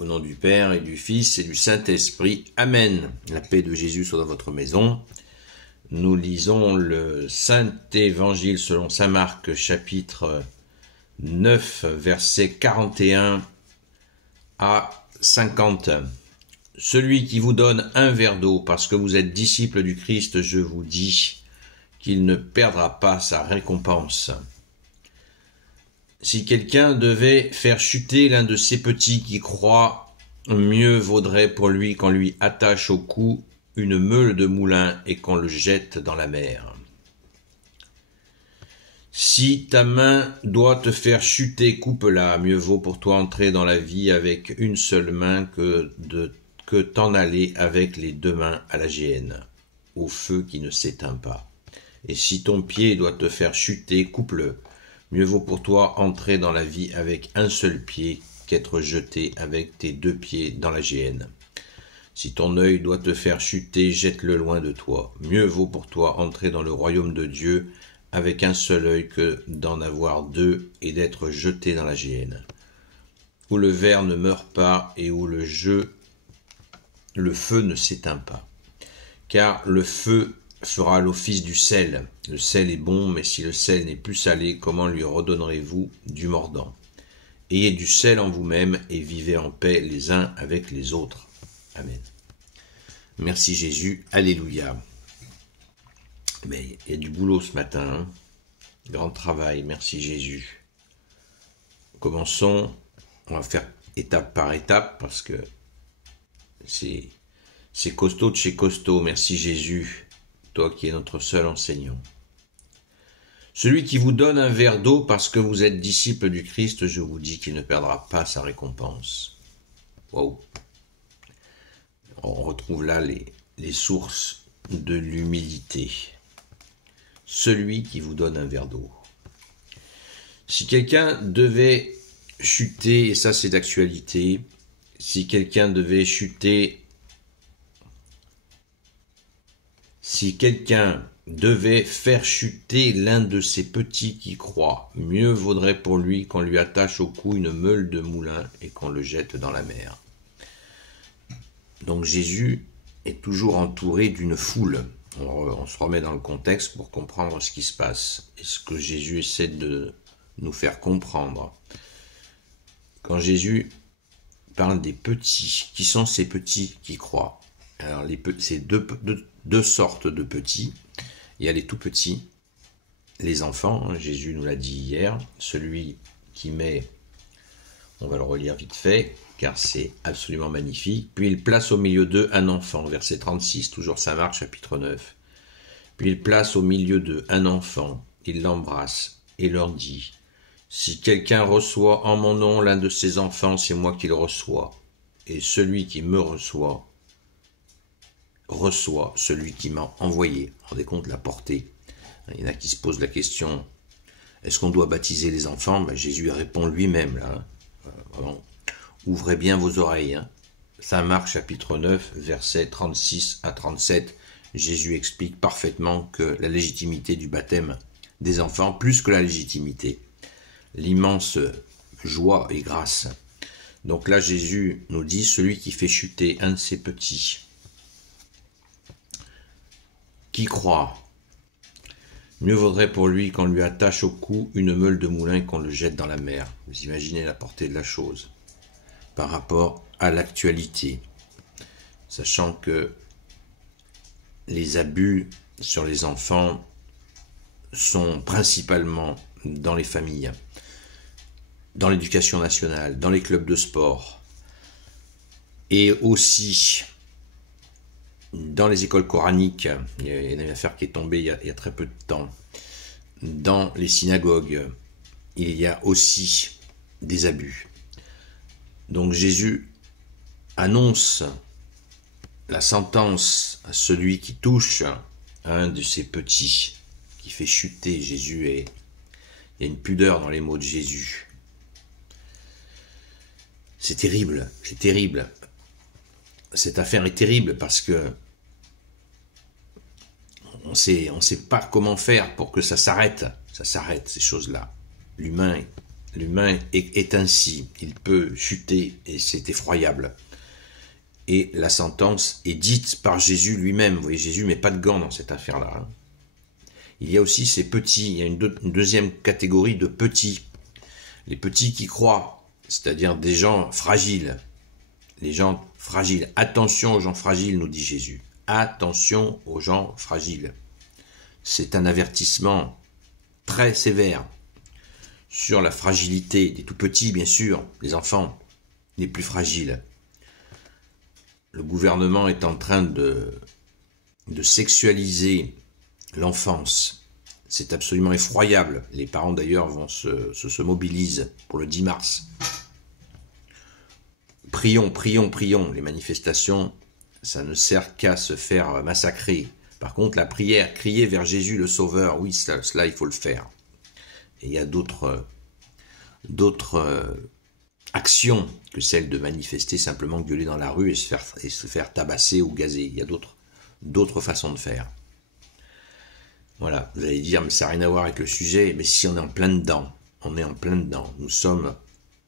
Au nom du Père et du Fils et du Saint-Esprit. Amen. La paix de Jésus soit dans votre maison. Nous lisons le Saint-Évangile selon saint Marc, chapitre 9, versets 41 à 50. Celui qui vous donne un verre d'eau parce que vous êtes disciple du Christ, je vous dis qu'il ne perdra pas sa récompense. Si quelqu'un devait faire chuter l'un de ses petits qui croient, mieux vaudrait pour lui qu'on lui attache au cou une meule de moulin et qu'on le jette dans la mer. Si ta main doit te faire chuter, coupe-la. Mieux vaut pour toi entrer dans la vie avec une seule main que t'en aller avec les deux mains à la géhenne, au feu qui ne s'éteint pas. Et si ton pied doit te faire chuter, coupe-le. Mieux vaut pour toi entrer dans la vie avec un seul pied qu'être jeté avec tes deux pieds dans la géhenne. Si ton œil doit te faire chuter, jette-le loin de toi. Mieux vaut pour toi entrer dans le royaume de Dieu avec un seul œil que d'en avoir deux et d'être jeté dans la géhenne, où le ver ne meurt pas et où le feu ne s'éteint pas. Car le feu fera l'office du sel. Le sel est bon, mais si le sel n'est plus salé, comment lui redonnerez-vous du mordant? Ayez du sel en vous-même et vivez en paix les uns avec les autres. Amen. Merci Jésus. Alléluia. Mais il y a du boulot ce matin. Grand travail. Merci Jésus. Commençons. On va faire étape par étape parce que c'est costaud de chez costaud. Merci Jésus. Toi qui es notre seul enseignant. Celui qui vous donne un verre d'eau parce que vous êtes disciple du Christ, je vous dis qu'il ne perdra pas sa récompense. Wow. On retrouve là les sources de l'humilité. Celui qui vous donne un verre d'eau. Si quelqu'un devait chuter, et ça c'est d'actualité, si quelqu'un devait faire chuter l'un de ses petits qui croient, mieux vaudrait pour lui qu'on lui attache au cou une meule de moulin et qu'on le jette dans la mer. Donc Jésus est toujours entouré d'une foule. On se remet dans le contexte pour comprendre ce qui se passe et ce que Jésus essaie de nous faire comprendre. Quand Jésus parle des petits, qui sont ces petits qui croient? Alors c'est deux sortes de petits. Il y a les tout petits, les enfants, Jésus nous l'a dit hier, celui qui met, on va le relire vite fait, car c'est absolument magnifique, puis il place au milieu d'eux un enfant, verset 36, toujours saint Marc, chapitre 9. Puis il place au milieu d'eux un enfant, il l'embrasse et leur dit, si quelqu'un reçoit en mon nom l'un de ces enfants, c'est moi qui le reçois, et celui qui me reçoit celui qui m'a envoyé. Vous vous rendez compte la portée? Il y en a qui se posent la question, est-ce qu'on doit baptiser les enfants? Jésus répond lui-même là. Vraiment. Ouvrez bien vos oreilles. Saint Marc chapitre 9, versets 36 à 37, Jésus explique parfaitement que la légitimité du baptême des enfants, plus que la légitimité, l'immense joie et grâce. Donc là Jésus nous dit, celui qui fait chuter un de ses petits, qui croit, mieux vaudrait pour lui qu'on lui attache au cou une meule de moulin et qu'on le jette dans la mer. Vous imaginez la portée de la chose par rapport à l'actualité, sachant que les abus sur les enfants sont principalement dans les familles, dans l'éducation nationale, dans les clubs de sport, et aussi dans les écoles coraniques. Il y a une affaire qui est tombée il y a très peu de temps. Dans les synagogues, il y a aussi des abus. Donc Jésus annonce la sentence à celui qui touche un de ses petits, qui fait chuter Jésus. Et il y a une pudeur dans les mots de Jésus. C'est terrible, c'est terrible. Cette affaire est terrible parce que on sait pas comment faire pour que ça s'arrête. Ça s'arrête, ces choses-là. L'humain L'humain est ainsi, il peut chuter et c'est effroyable. Et la sentence est dite par Jésus lui-même. Vous voyez, Jésus ne met pas de gants dans cette affaire-là. Hein. Il y a aussi ces petits, il y a une deuxième catégorie de petits. Les petits qui croient, c'est-à-dire des gens fragiles. Les gens fragiles. Attention aux gens fragiles, nous dit Jésus. Attention aux gens fragiles. C'est un avertissement très sévère sur la fragilité des tout petits, bien sûr, les enfants les plus fragiles. Le gouvernement est en train de sexualiser l'enfance. C'est absolument effroyable. Les parents d'ailleurs se mobilisent pour le 10 mars. Prions, prions, prions. Les manifestations, ça ne sert qu'à se faire massacrer. Par contre, la prière, crier vers Jésus le Sauveur, oui, cela il faut le faire. Et il y a d'autres actions que celle de manifester, simplement gueuler dans la rue et se faire tabasser ou gazer. Il y a d'autres façons de faire. Voilà, vous allez dire, mais ça n'a rien à voir avec le sujet. Mais si on est en plein dedans, on est en plein dedans. Nous sommes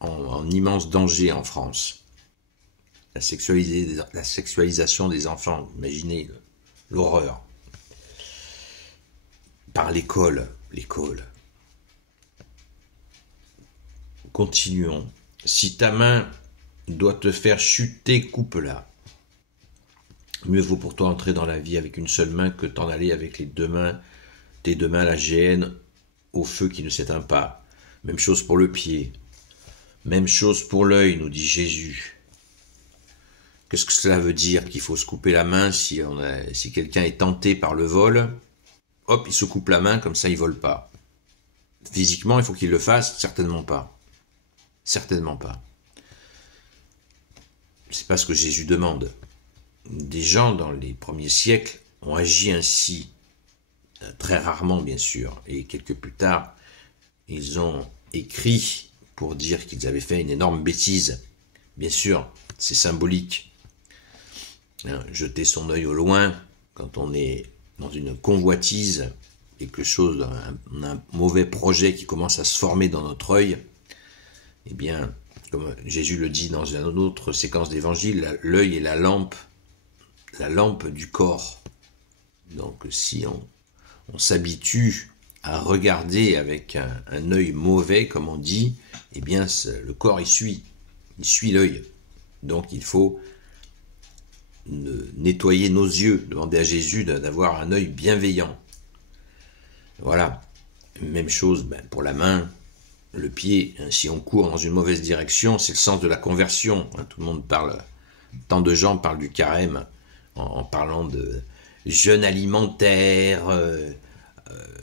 en immense danger en France. La sexualisation des enfants, imaginez l'horreur. Par l'école. Continuons. Si ta main doit te faire chuter, coupe-la. Mieux vaut pour toi entrer dans la vie avec une seule main que t'en aller avec tes deux mains, la géhenne, au feu qui ne s'éteint pas. Même chose pour le pied. Même chose pour l'œil, nous dit Jésus. Qu'est-ce que cela veut dire? Qu'il faut se couper la main si quelqu'un est tenté par le vol? Hop, il se coupe la main, comme ça il vole pas. Physiquement, il faut qu'il le fasse? Certainement pas. Certainement pas. C'est pas ce que Jésus demande. Des gens dans les premiers siècles ont agi ainsi, très rarement bien sûr, et quelques plus tard, ils ont écrit pour dire qu'ils avaient fait une énorme bêtise. Bien sûr, c'est symbolique. Jeter son œil au loin, quand on est dans une convoitise, quelque chose, un mauvais projet qui commence à se former dans notre œil, eh bien, comme Jésus le dit dans une autre séquence d'évangile, l'œil est la lampe du corps. Donc si on s'habitue à regarder avec un œil mauvais, comme on dit, eh bien le corps il suit l'œil. Donc il faut nettoyer nos yeux, demander à Jésus d'avoir un œil bienveillant. Voilà. Même chose pour la main, le pied. Si on court dans une mauvaise direction, c'est le sens de la conversion. Tout le monde parle, tant de gens parlent du carême en parlant de jeûne alimentaire,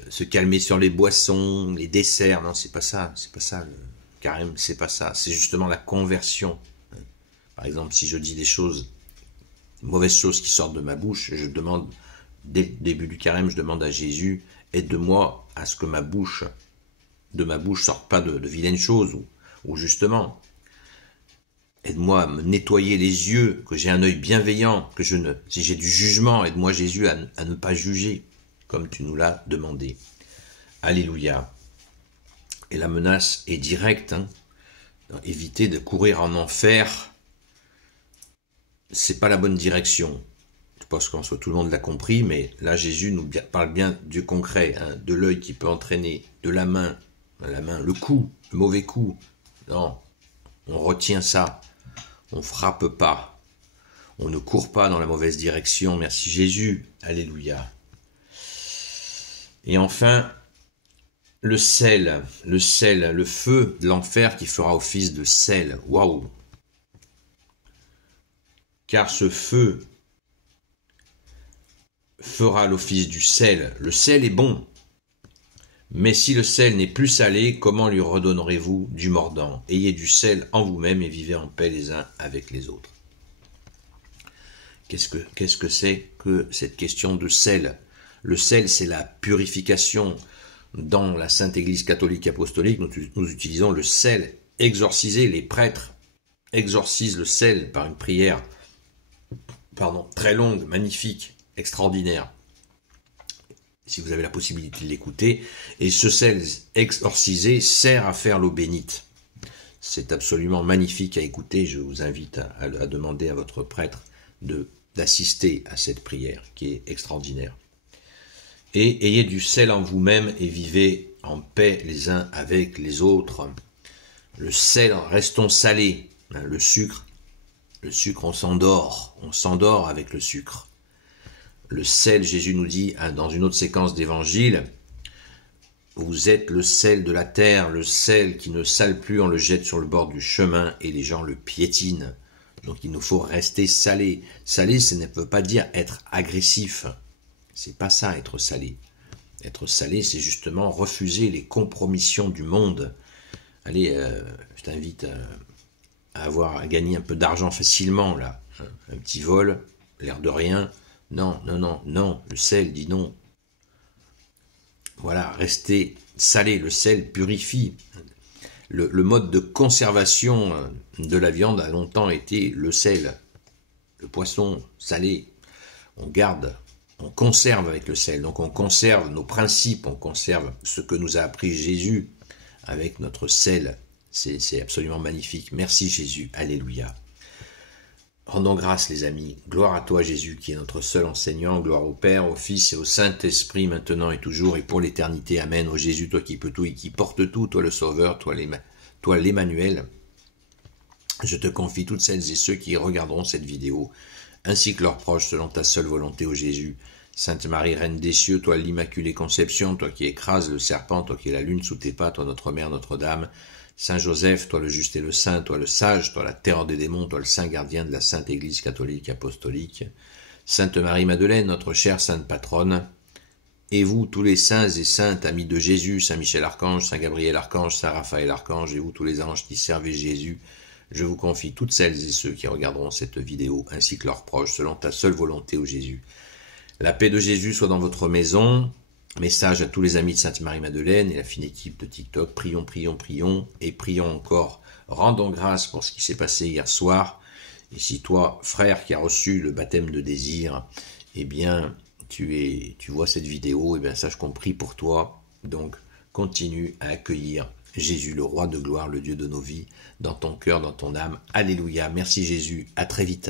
se calmer sur les boissons, les desserts. Non, c'est pas ça le carême, c'est pas ça. C'est justement la conversion. Par exemple, si je dis des mauvaises choses qui sortent de ma bouche, je demande, dès le début du carême, je demande à Jésus, aide-moi à ce que de ma bouche sorte pas de vilaines choses, ou justement, aide-moi à me nettoyer les yeux, que j'ai un œil bienveillant, si j'ai du jugement, aide-moi Jésus à ne pas juger, comme tu nous l'as demandé. Alléluia. Et la menace est directe, éviter de courir en enfer, c'est pas la bonne direction. Je pense que tout le monde l'a compris, mais là Jésus nous parle bien du concret, de l'œil qui peut entraîner, de la main, le coup, le mauvais coup. Non, on retient ça, on frappe pas, on ne court pas dans la mauvaise direction. Merci Jésus, alléluia. Et enfin, le sel, le feu de l'enfer qui fera office de sel. Waouh! Car ce feu fera l'office du sel. Le sel est bon. Mais si le sel n'est plus salé, comment lui redonnerez-vous du mordant? Ayez du sel en vous-même et vivez en paix les uns avec les autres. Qu'est-ce que c'est que cette question de sel? Le sel, c'est la purification. Dans la Sainte Église catholique apostolique, nous utilisons le sel exorcisé. Les prêtres exorcisent le sel par une prière très longue, magnifique, extraordinaire. si vous avez la possibilité de l'écouter. Et ce sel exorcisé sert à faire l'eau bénite. C'est absolument magnifique à écouter. Je vous invite à demander à votre prêtre d'assister à cette prière qui est extraordinaire. Et ayez du sel en vous-même et vivez en paix les uns avec les autres. Le sel, restons salés. Le sucre, on s'endort avec le sucre. Le sel, Jésus nous dit dans une autre séquence d'évangile, vous êtes le sel de la terre, le sel qui ne sale plus, on le jette sur le bord du chemin et les gens le piétinent. Donc il nous faut rester salé. Salé, ça ne veut pas dire être agressif. C'est pas ça, être salé. Être salé, c'est justement refuser les compromissions du monde. Allez, je t'invite à gagner un peu d'argent facilement, là. Un petit vol, l'air de rien. Non, le sel dit non. Voilà, rester salé, le sel purifie. Le mode de conservation de la viande a longtemps été le sel. Le poisson salé, on garde, on conserve avec le sel. Donc on conserve nos principes, on conserve ce que nous a appris Jésus avec notre sel. C'est absolument magnifique. Merci Jésus, alléluia. Rendons grâce les amis, gloire à toi Jésus qui est notre seul enseignant, gloire au Père, au Fils et au Saint-Esprit maintenant et toujours et pour l'éternité, amen. Ô Jésus, toi qui peux tout et qui porte tout, toi le Sauveur, toi l'Emmanuel, je te confie toutes celles et ceux qui regarderont cette vidéo, ainsi que leurs proches selon ta seule volonté, ô Jésus. Sainte Marie, Reine des cieux, toi l'Immaculée Conception, toi qui écrases le serpent, toi qui es la lune sous tes pas, toi notre Mère, Notre-Dame, Saint Joseph, toi le juste et le saint, toi le sage, toi la terreur des démons, toi le saint gardien de la Sainte Église catholique apostolique, Sainte Marie-Madeleine, notre chère sainte patronne, et vous, tous les saints et saintes, amis de Jésus, Saint Michel Archange, Saint Gabriel Archange, Saint Raphaël Archange, et vous, tous les anges qui servez Jésus, je vous confie toutes celles et ceux qui regarderont cette vidéo, ainsi que leurs proches, selon ta seule volonté, ô Jésus. La paix de Jésus soit dans votre maison. Message à tous les amis de Sainte Marie-Madeleine et la fine équipe de TikTok. Prions, prions, prions et prions encore. Rendons grâce pour ce qui s'est passé hier soir. Et si toi, frère qui a reçu le baptême de désir, eh bien, tu vois cette vidéo, eh bien, sache qu'on prie pour toi. Donc, continue à accueillir Jésus, le roi de gloire, le Dieu de nos vies, dans ton cœur, dans ton âme. Alléluia. Merci Jésus. À très vite.